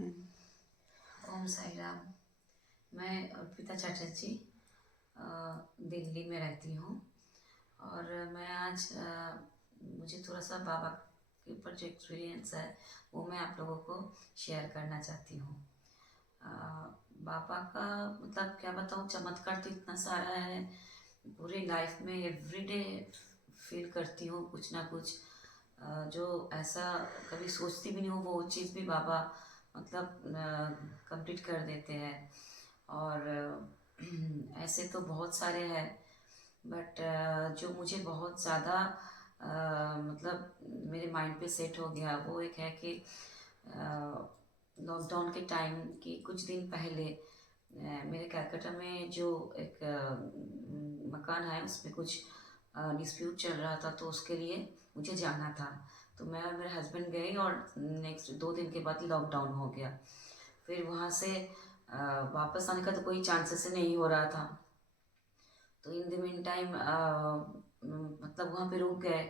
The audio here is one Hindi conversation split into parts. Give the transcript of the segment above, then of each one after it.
हम्म। ओम साई राम। मैं अर्पिता चटर्जी दिल्ली में रहती हूँ। और मैं आज मुझे थोड़ा सा बाबा के ऊपर जो एक्सपीरियंस है वो मैं आप लोगों को शेयर करना चाहती हूँ। अ, बाबा का मतलब क्या बताऊँ, चमत्कार तो इतना सारा है। पूरी लाइफ में एवरीडे फील करती हूँ कुछ ना कुछ, जो ऐसा कभी सोचती भी नहीं हूँ वो चीज़ भी बाबा मतलब कंप्लीट कर देते हैं। और ऐसे तो बहुत सारे हैं, बट जो मुझे बहुत ज़्यादा मतलब मेरे माइंड पे सेट हो गया वो एक है कि लॉकडाउन के टाइम की कुछ दिन पहले मेरे कैलकाटा में जो एक मकान है उसमें कुछ डिस्प्यूट चल रहा था, तो उसके लिए मुझे जाना था। तो मैं और मेरे हस्बैंड गए और नेक्स्ट 2 दिन के बाद लॉकडाउन हो गया। फिर वहाँ से वापस आने का तो कोई चांसेस ही नहीं हो रहा था। तो इन द मीन टाइम मतलब वहाँ पे रुक गए।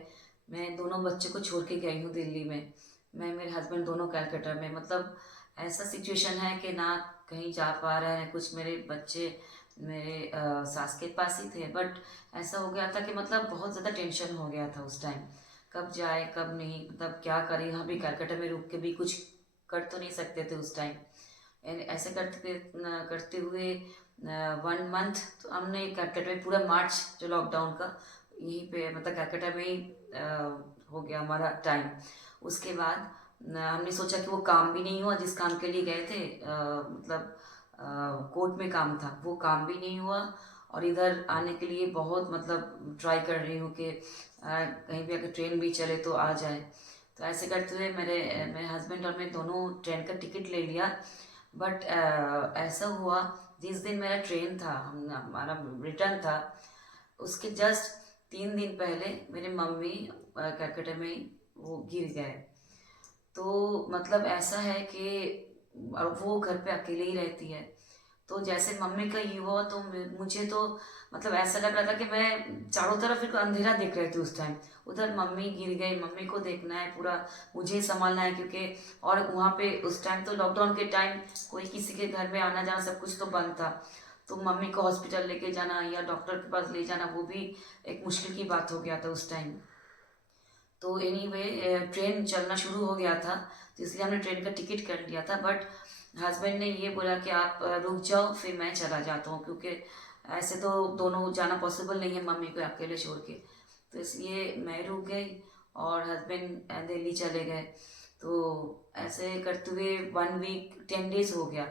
मैं दोनों बच्चे को छोड़ के गई हूँ दिल्ली में। मैं मेरे हस्बैंड दोनों कैलकाटा में, मतलब ऐसा सिचुएशन है कि ना कहीं जा पा रहे हैं कुछ। मेरे बच्चे मेरे सास के पास ही थे, बट ऐसा हो गया था कि मतलब बहुत ज़्यादा टेंशन हो गया था उस टाइम। कब जाए कब नहीं, मतलब क्या करें, यहाँ भी कैलकाटा में रुक के भी कुछ कर तो नहीं सकते थे उस टाइम। ऐसे करते करते हुए 1 मंथ तो हमने कैलकाटा में पूरा मार्च जो लॉकडाउन का यहीं पे मतलब कैलकाटा में ही हो गया हमारा टाइम। उसके बाद हमने सोचा कि वो काम भी नहीं हुआ जिस काम के लिए गए थे, मतलब कोर्ट में काम था, वो काम भी नहीं हुआ। और इधर आने के लिए बहुत मतलब ट्राई कर रही हूँ कि कहीं भी अगर ट्रेन भी चले तो आ जाए। तो ऐसे करते हुए मेरे मेरे हस्बैंड और मैं दोनों ट्रेन का टिकट ले लिया। बट ऐसा हुआ, जिस दिन मेरा ट्रेन था, हमारा रिटर्न था, उसके जस्ट 3 दिन पहले मेरे मम्मी कलकत्ता में वो गिर गए। तो मतलब ऐसा है कि और वो घर पे अकेले ही रहती है। तो जैसे मम्मी का ये हुआ तो मुझे तो मतलब ऐसा लग रहा था कि मैं चारों तरफ एक अंधेरा देख रही थी उस टाइम। उधर मम्मी गिर गई, मम्मी को देखना है पूरा, मुझे ही संभालना है, क्योंकि और वहाँ पे उस टाइम तो लॉकडाउन के टाइम कोई किसी के घर में आना जाना सब कुछ तो बंद था। तो मम्मी को हॉस्पिटल लेके जाना या डॉक्टर के पास ले जाना वो भी एक मुश्किल की बात हो गया था उस टाइम। तो एनीवे ट्रेन चलना शुरू हो गया था, तो इसलिए हमने ट्रेन का टिकट कर लिया था। बट हस्बैंड ने ये बोला कि आप रुक जाओ फिर मैं चला जाता हूँ, क्योंकि ऐसे तो दोनों जाना पॉसिबल नहीं है मम्मी को अकेले छोड़ के। तो इसलिए मैं रुक गई और हस्बैंड दिल्ली चले गए। तो ऐसे करते हुए 1 वीक 10 डेज हो गया।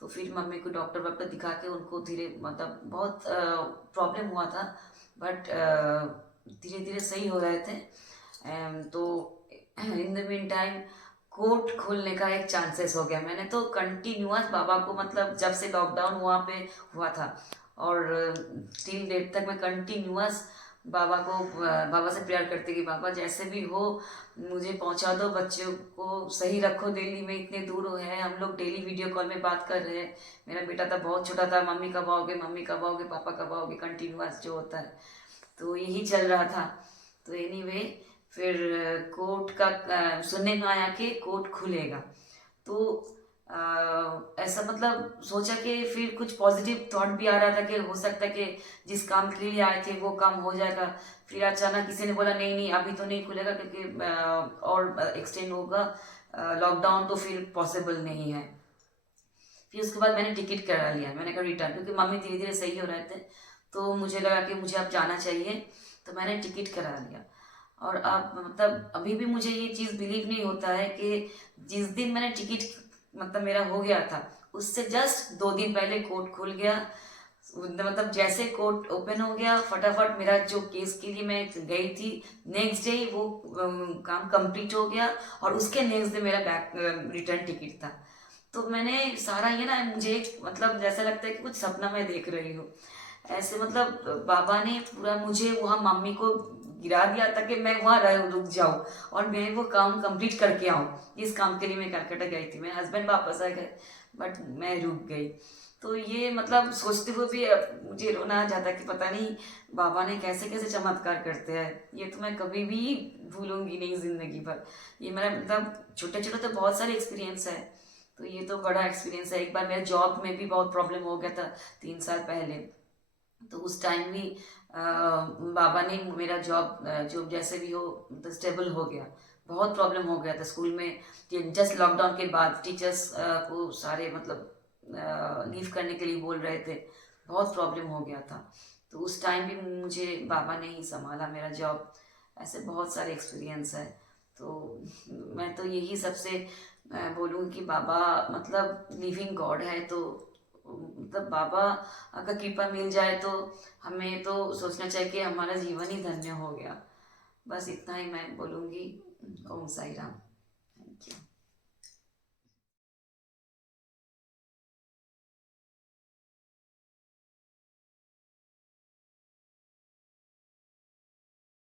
तो फिर मम्मी को डॉक्टर वॉक्टर दिखा के उनको धीरे मतलब बहुत प्रॉब्लम हुआ था, बट धीरे धीरे सही हो रहे थे। तो in the mean time court खोलने का एक चांसेस हो गया। मैंने तो कंटिन्यूअस बाबा को मतलब जब से लॉकडाउन वहाँ पे हुआ था और टिल डेट तक मैं कंटिन्यूअस बाबा को बाबा से प्रेयर करती कि बाबा जैसे भी हो मुझे पहुंचा दो, बच्चों को सही रखो। दिल्ली में इतने दूर है, हम लोग डेली वीडियो कॉल में बात कर रहे हैं। मेरा बेटा था बहुत छोटा था, मम्मी कब आओगे मम्मी कब आओगे पापा कब आओगे, कंटिन्यूअस जो होता है। तो यही चल रहा था। तो एनीवे फिर कोर्ट का सुनने में आया कि कोर्ट खुलेगा। तो ऐसा मतलब सोचा कि फिर कुछ पॉजिटिव थॉट भी आ रहा था कि हो सकता है कि जिस काम के लिए आए थे वो काम हो जाएगा। फिर अचानक किसी ने बोला नहीं नहीं अभी तो नहीं खुलेगा क्योंकि और एक्सटेंड होगा लॉकडाउन, तो फिर पॉसिबल नहीं है। फिर उसके बाद मैंने टिकट करा लिया, मैंने कहा रिटर्न, क्योंकि मम्मी धीरे धीरे सही हो रहे थे। तो मुझे लगा कि मुझे अब जाना चाहिए, तो मैंने टिकट करा लिया। और अब मतलब अभी भी मुझे ये चीज़ बिलीव नहीं होता है कि जिस दिन मैंने टिकट मतलब मेरा हो गया था उससे जस्ट 2 दिन पहले कोर्ट खुल गया। मतलब जैसे कोर्ट ओपन हो गया फटाफट मेरा जो केस के लिए मैं गई थी नेक्स्ट डे वो काम कंप्लीट हो गया। और उसके नेक्स्ट डे मेरा बैक रिटर्न टिकट था। तो मैंने सारा ये ना मुझे मतलब जैसा लगता है कि कुछ सपना मैं देख रही हूँ। ऐसे मतलब बाबा ने पूरा मुझे वहाँ मम्मी को गिरा दिया था कि मैं वहाँ रह रुक जाऊँ और मैं वो काम कंप्लीट करके आऊँ जिस काम के लिए मैं कलकत्ता गई थी। मेरे हस्बैंड वापस आ गए बट मैं रुक गई। तो ये मतलब सोचते हुए भी अब मुझे रोना आ जाता है कि पता नहीं बाबा ने कैसे कैसे चमत्कार करते हैं। ये तो मैं कभी भी भूलूंगी नहीं जिंदगी भर। ये मेरा मतलब छोटे छोटे तो बहुत सारे एक्सपीरियंस है, तो ये तो बड़ा एक्सपीरियंस है। एक बार मेरे जॉब में भी बहुत प्रॉब्लम हो गया था 3 साल पहले। तो उस टाइम भी बाबा ने मेरा जॉब जो जैसे भी हो मतलब स्टेबल हो गया। बहुत प्रॉब्लम हो गया था स्कूल में। जस्ट लॉकडाउन के बाद टीचर्स को सारे मतलब लीव करने के लिए बोल रहे थे। बहुत प्रॉब्लम हो गया था। तो उस टाइम भी मुझे बाबा ने ही संभाला मेरा जॉब। ऐसे बहुत सारे एक्सपीरियंस है। तो मैं तो यही सबसे बोलूँगी कि बाबा मतलब लिविंग गॉड है। तो मतलब बाबा अगर कृपा मिल जाए तो हमें तो सोचना चाहिए कि हमारा जीवन ही धन्य हो गया। बस इतना ही मैं बोलूँगी। ओम साई राम। Thank you.